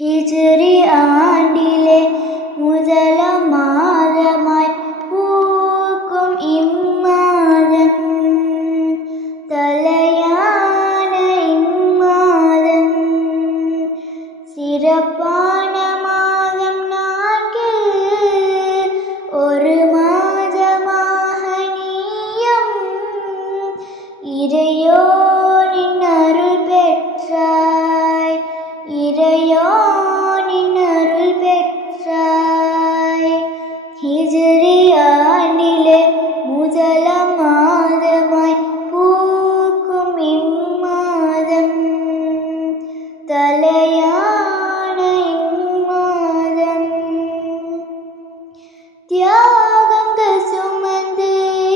ஹிஜ்ரி ஆண்டிலே முதலாம் மாதமாய் பூக்கும் இம்மாதம், தலையான இம்மாதம், சிறப்பான மாதம் நான்கில் ஒரு மாதமாக நீயும் இறையோனின் அருள் பெற்றாய், இறையோனின் அருள் பெற்றாய். ஹிஜ்ரி ஆண்டிலே முதலாம் மாதமாய் பூக்கும் இம்மாதம், தலையான இம்மாதம், தியாகங்கள் சுமந்து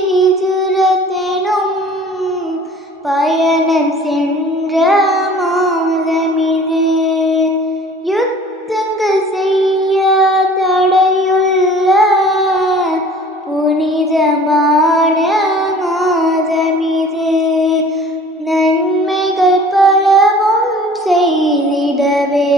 ஹிஜ்ரத்தெனும் பயணம் சென்ற மாதமிது. யுத்தங்கள் செய்ய தடையுள்ள புனிதமான மாதமிது. நன்மைகள் பலவும் செய்திடவே